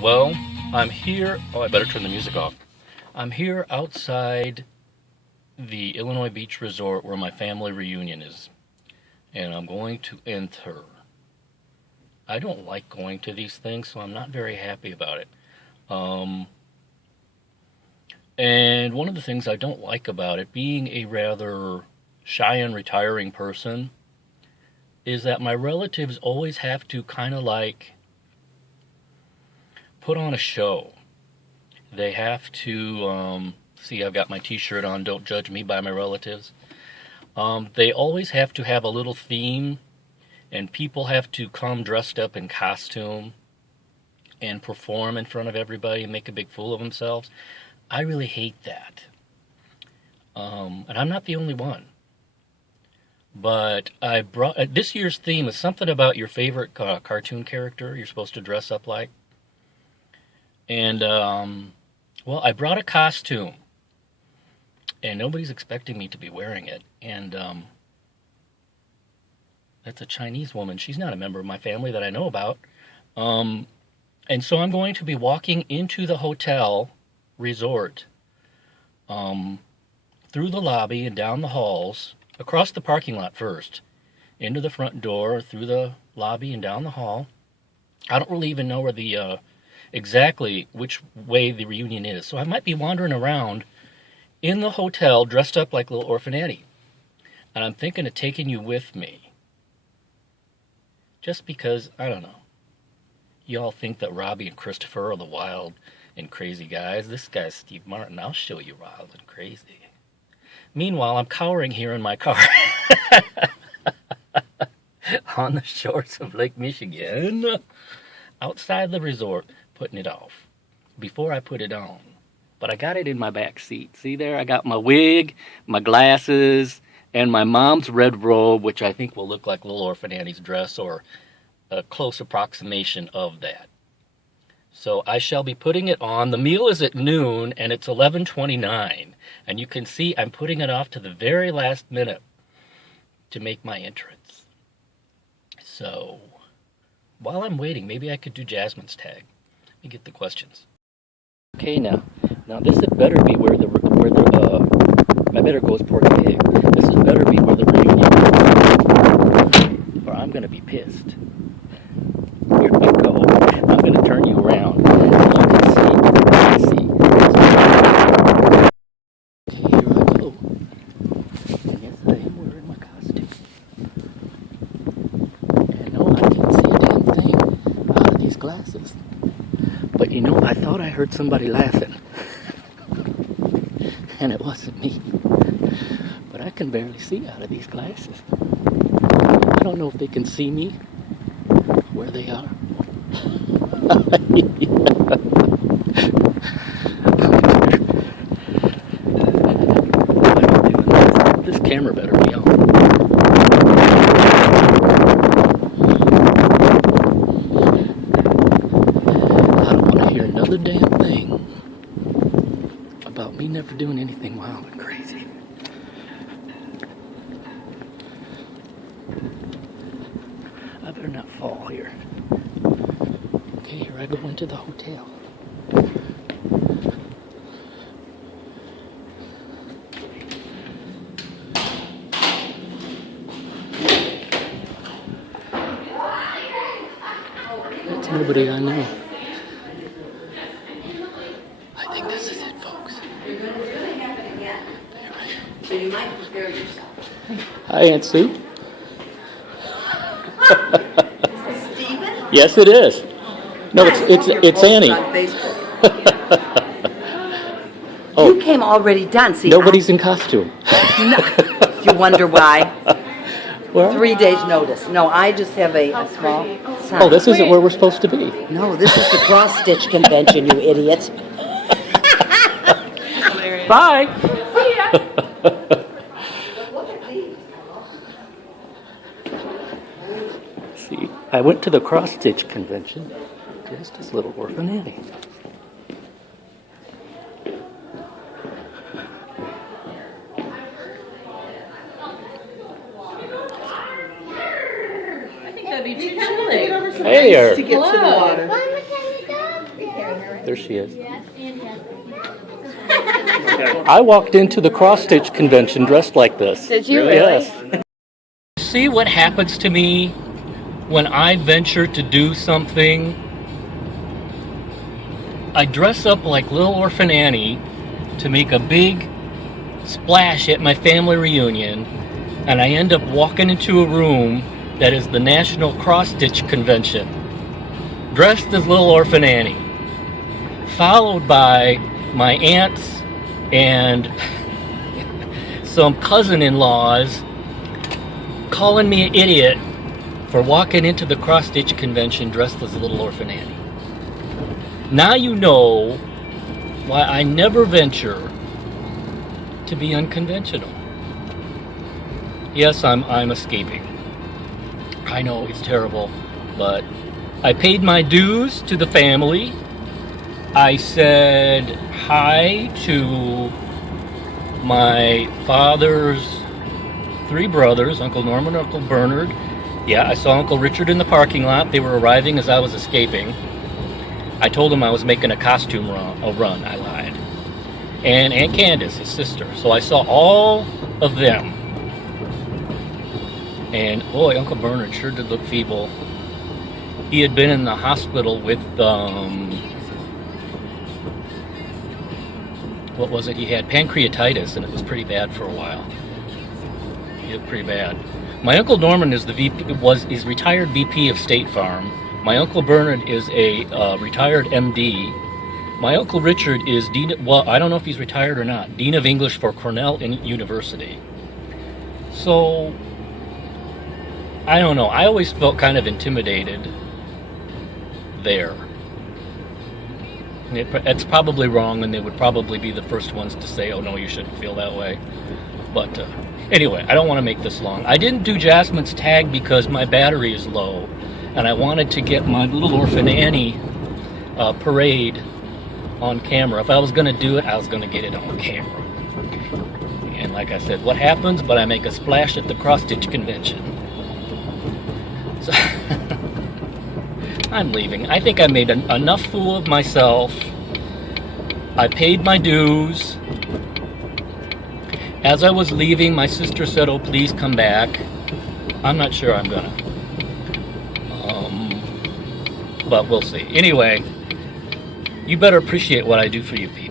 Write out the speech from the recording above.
Well, I'm here. Oh, I better turn the music off. I'm here outside the Illinois Beach Resort where my family reunion is, and I'm going to enter. I don't like going to these things, so I'm not very happy about it. Um, and one of the things I don't like about it, being a rather shy and retiring person, is that my relatives always have to kind of like put on a show. They have to, see, I've got my t shirt on, don't judge me by my relatives. They always have to have a little theme, and people have to come dressed up in costume and perform in front of everybody and make a big fool of themselves. I really hate that. And I'm not the only one. But I brought this year's theme is something about your favorite cartoon character you're supposed to dress up like. And, well, I brought a costume, and nobody's expecting me to be wearing it. And that's a Chinese woman. She's not a member of my family that I know about. Um, and so I'm going to be walking into the hotel resort, um, through the lobby and down the halls, across the parking lot first, into the front door, through the lobby and down the hall. I don't really even know where the exactly which way the reunion is, so I might be wandering around in the hotel dressed up like little Orphan Annie. And I'm thinking of taking you with me, just because I don't know. Y'all think that Robbie and Christopher are the wild and crazy guys. This guy's Steve Martin. I'll show you wild and crazy. Meanwhile, I'm cowering here in my car on the shores of Lake Michigan, outside the resort, putting it off before I put it on. But I got it in my back seat. See there? I got my wig, my glasses, and my mom's red robe, which I think will look like Little Orphan Annie's dress or a close approximation of that. So I shall be putting it on. The meal is at noon, and it's 11:29. And you can see I'm putting it off to the very last minute to make my entrance. So while I'm waiting, maybe I could do Jasmine's tag. Let me get the questions. Okay, now this had better be I better go as Porky Pig. This had better be where the reunion is, or I'm gonna be pissed. Here we go. I'm gonna turn you around. You can see. Okay, here I go. And yes, I am wearing my costume. And no, I can't see a damn thing out of these glasses. But you know, I thought I heard somebody laughing. And it wasn't me. But I can barely see out of these glasses. I don't know if they can see me where they are. This camera better be on. I don't want to hear another damn thing about me never doing anything wild and crazy. I better not fall here. Okay, here I go into the hotel. That's nobody I know. I think this is it, folks. So you might prepare yourself. Hi, Aunt Sue. Is this Steven? Yes, it is. No, it's Annie. On Facebook. Oh, You came already done. See, nobody's in costume. You wonder why? Where? 3 days notice. No, I just have a small sign. Oh, this isn't where we're supposed to be. No, this is the cross-stitch convention, you idiot. Bye. See, I went to the cross-stitch convention just as little Orphan Annie. I think that'd be too chilly. Hey, To get to the water. There she is. I walked into the cross-stitch convention dressed like this. Did you really? Yes. See what happens to me when I venture to do something? I dress up like Little Orphan Annie to make a big splash at my family reunion, and I end up walking into a room that is the National Cross-Stitch Convention, dressed as Little Orphan Annie, followed by my aunts and some cousin-in-laws calling me an idiot for walking into the cross-stitch convention dressed as Little Orphan Annie. Now you know why I never venture to be unconventional. Yes, I'm escaping. I know it's terrible, but I paid my dues to the family. I said hi to my father's 3 brothers, Uncle Norman and Uncle Bernard. Yeah, I saw Uncle Richard in the parking lot. They were arriving as I was escaping. I told them I was making a costume run. I lied. And Aunt Candace, his sister. So I saw all of them. And boy, Uncle Bernard sure did look feeble. He had been in the hospital with, what was it? He had pancreatitis, and it was pretty bad for a while. He looked pretty bad. My Uncle Norman is is retired VP of State Farm. My Uncle Bernard is a retired MD. My Uncle Richard is Dean, well, I don't know if he's retired or not, Dean of English for Cornell University. So, I don't know. I always felt kind of intimidated there. It's probably wrong, and they would probably be the first ones to say, oh no, you shouldn't feel that way. But anyway, I don't want to make this long. I didn't do Jasmine's tag because my battery is low, and I wanted to get my Little Orphan Annie parade on camera. If I was going to do it, I was going to get it on camera. And like I said, what happens? But I make a splash at the cross-stitch convention. So I'm leaving. I think I made enough fool of myself. I paid my dues. As I was leaving, my sister said, oh, please come back. I'm not sure I'm gonna. But we'll see. Anyway, you better appreciate what I do for you people.